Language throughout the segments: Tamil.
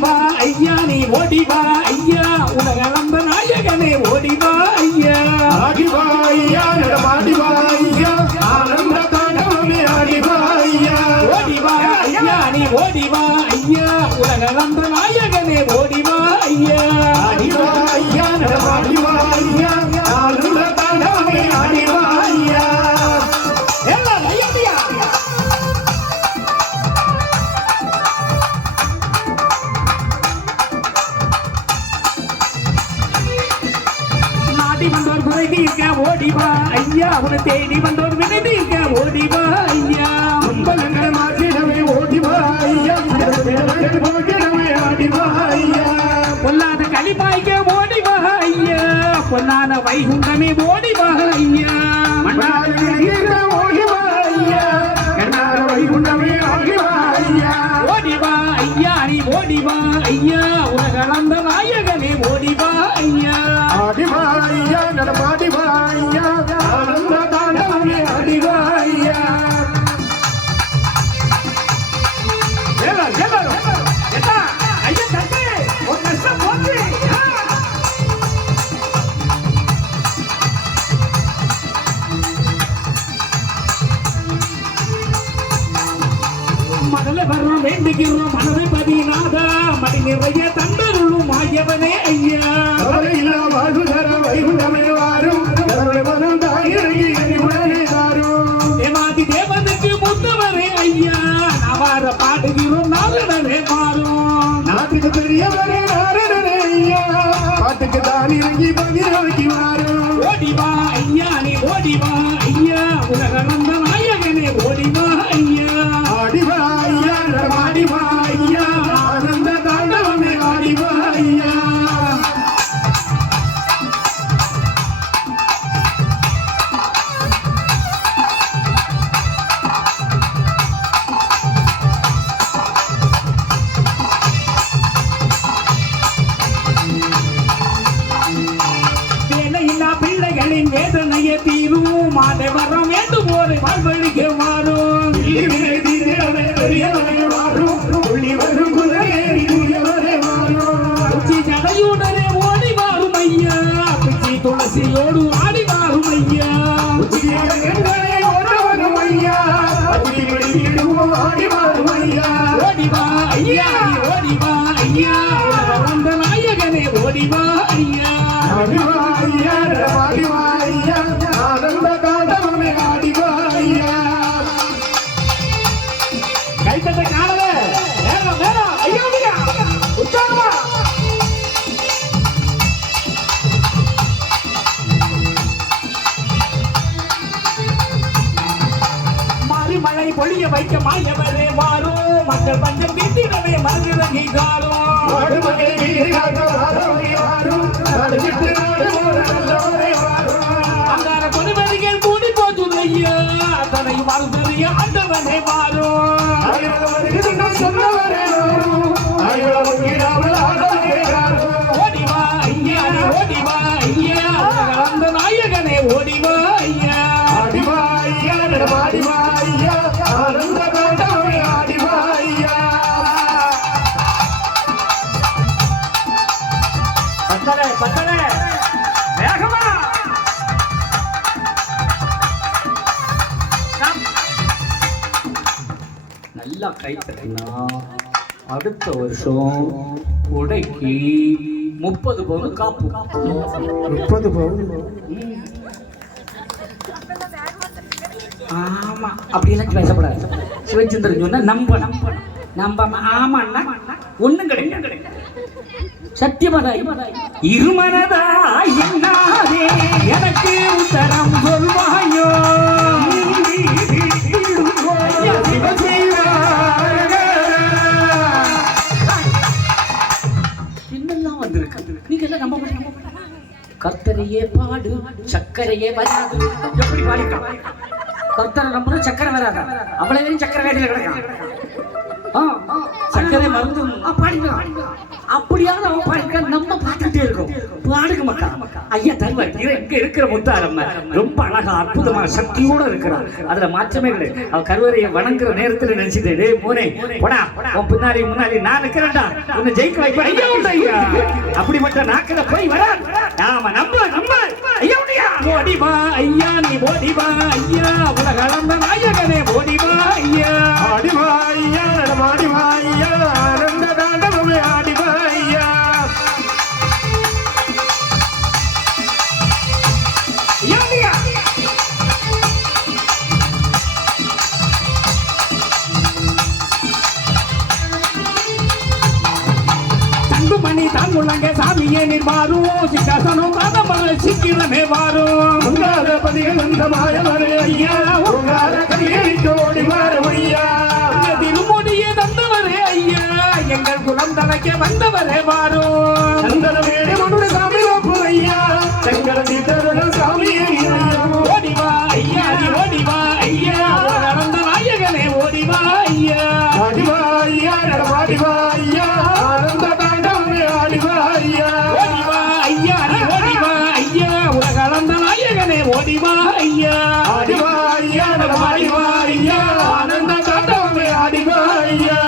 ஓடிவா ஐயா நீ ஓடிவா ஐயா உலகளந்த நாயகனே ஓடிவா ஐயா ஆடிவா ஐயா நடமாடிவா ஐயா ஆனந்த தாண்டவமே ஆடிவா ஐயா ஓடிவா ஐயா நீ ஓடிவா ஐயா உலகளந்த நாயகனே ஓடிவா ஐயா ஆடிவா ஐயா நடமாடிவா ஐயா ஆனந்த தாண்டவமே ஆடிவா ஐயா வந்தோர் குறை தீர்க்க ஓடிவா ஐயா உன தேடி வந்தோர் வினை தீர்க்க ஓடிவா ஐயா கும்பலங்கள் மாற்றிடவே ஓடிவா ஐயா போகிடவே ஆடிவா ஐயா பொல்லாத களிப்பாய்க்க ஓடிவா ஐயா பொன்னான வைகுண்டமே ஓடிவா ஐயா ஓடிவா ஐயா கண்ணார வைகுண்டமே ஆடிவா ஐயா ஓடிவா ஐயா நீ ஓடிவா ஐயா உலகளந்த நாயகனே ஓடிவா ஐயா ஆடிவா ஐயா நடமாடிவா ஐயா ஆனந்த தாண்டவமே ஆடிவா ஐயா மகள வர்றோம் வேண்டுகிறோம் மனதை பதினாதா மடி நிறைய தண்டருளும் ஆயவனே ஐயா வாழ்வுதர வைகுண்டமே வாரும் தேவாதி தேவனுக்கு முத்தவரே ஐயா நவார பாடுகிறோம் நாளனே மாறும் நாட்டுக்கு பெரியவரே நாரணனே ஐயா பாட்டுக்கு தான் இறங்கி பகிரங்கி வாரும் ஓடிவா ஐயா நீ ஓடிவா ஐயா உலகளந்த நாயகனே ஓடிவா ஐயா ஆடிவா ஐயா நடமாடிவா ஐயா ஆனந்த தாண்டவமே ஆடிவா ஐயா வேலையில்லா பிள்ளைகளின் வேதனையை தீரும் மாலை வரம் வேண்டும் ஒரு வாழ்வழிக்க மாறும் ஜடையுடனே ஓடி வாரும் ஐயா பிச்சி துளசியோடு ஆடி வாரும் ஐயா ஓடிவா ஐயா ஓடிவா ஐயா வந்த நாயகனே ஓடிவா ஐயா ஆனந்த காண்டவமே ஆடிவா ஐயா கைத்தட்ட காணல வேகம் வேகம் ஐயா உற்சாகமா மழை பொழிய வைக்க மாயவரே மாறும் மக்கள் பஞ்சம் வீட்டிடவே மறந்திறங்கி காலும் அங்கார பொதுவெளிகள் கூடி போச்சும் ஐயா அதனை மறுதறிய ஆண்டவனே மாறும் ஓடிவா ஐயா ஓடிவா ஐயா அந்த நாயகனே ஓடிவா ஐயா ஆடிவா ஐயா நடமாடிவா ஐயா ஆனந்த காண்டவமே ஆடிவா ஐயா பத்தலே பத்தலே வேகமா நல்லா கை தட்டினா அடுத்த வருஷம் உடைக்கு 30 பவுன் காப்பு 30 பவுன் ஆமா அப்படியெல்லாம் பேசப்படாது சிவச்சந்திரன் சொன்னா நம்ப நம்ப ஆமாண்ணா ஒண்ணும் கிடையாது சத்தியமதாய் இருமனதா என்னாதே எனக்கு உத்தரம் சொல்வாயோ என்னெல்லாம் வந்திருக்கு நீங்க எல்லாம் நம்ப மாட்டீங்க கர்த்தரையே பாடு சக்கரையே வராது எப்படி பாடிக்கலாம் கர்த்தரை நம்பணும் சக்கரை வராதா அவ்வளவு சக்கரை வேலையில கிடக்கும் சக்கரை மருந்து பாடிக்கலாம் அப்படியாவது அவன் பாடிக்க நம்ம பார்த்துட்டே இருக்கோம். பாடுங்க மக்கா. ஐயா தருவார். இங்க இருக்கிற முத்தாரம்ம ரொம்ப அழகா அற்புதமா சக்தியோட இருக்கிறார். அதுல மாற்றமே கிடையாது. அவ கருவறையை வணங்குற நேரத்துல நினைச்சிட்டே, டேய் மோனே போடா, உன் பின்னாடி முன்னாடி நான் இருக்கிறேன்டா, உன்னை ஜெயிக்க வைப்ப. ஐயா உண்டு ஐயா. அப்படிப்பட்ட நாக்கில போய் வர நாம நம்ம ஐயா உண்டியா. ஓடிவா ஐயா, நீ ஓடிவா ஐயா, உலக அளந்த நாயகனே ஓடிவா ஐயா. ஆடிவா ஐயா, நடமாடிவா ஐயா, ஆனந்த தாண்டவமே ஆடிவா ஐயா. மணி தான் முழங்க சாமியே நிர்வாரும், சிங்காசனம் பாதமாக சிக்கிரமே வாரும். உங்காத பதிகள் அந்த மாயவரே ஐயா, உங்காத கையெழுத்து ஓடி வாரும் ஐயா. திருமொழியே தந்தவரே ஐயா, எங்கள் குலம் தலைக்க வந்தவரே வாரும். சந்தனமேடு மனுடைய சாமி நோப்பு ஐயா, சங்கர தீர்த்தர்கள் சாமியே ஐயா. ஓடிவா ஐயா, நீ ஓடிவா ஐயா, நடந்த நாயகனே ஓடிவா ஐயா. ஆடிவா ஐயா, நடமாடிவா ஐயா, ஆனந்த தாண்டவமே ஆடிவா ஐயா. ஓடிவா ஐயா, நீ ஓடிவா ஐயா, உலக அளந்த நாயகனே ஓடிவா ஐயா. ஆடிவா ஐயா, நடமாடிவா ஐயா, ஆனந்த தாண்டவமே ஆடிவா ஐயா.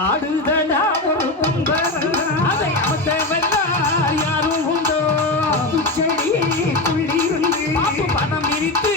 ஆடுதடா ஒரு கும்பல், அதை அமர்த்த வெல்லார் யாரும் உண்டோ. செடி புள்ளி பாப்பு பணம் விரித்து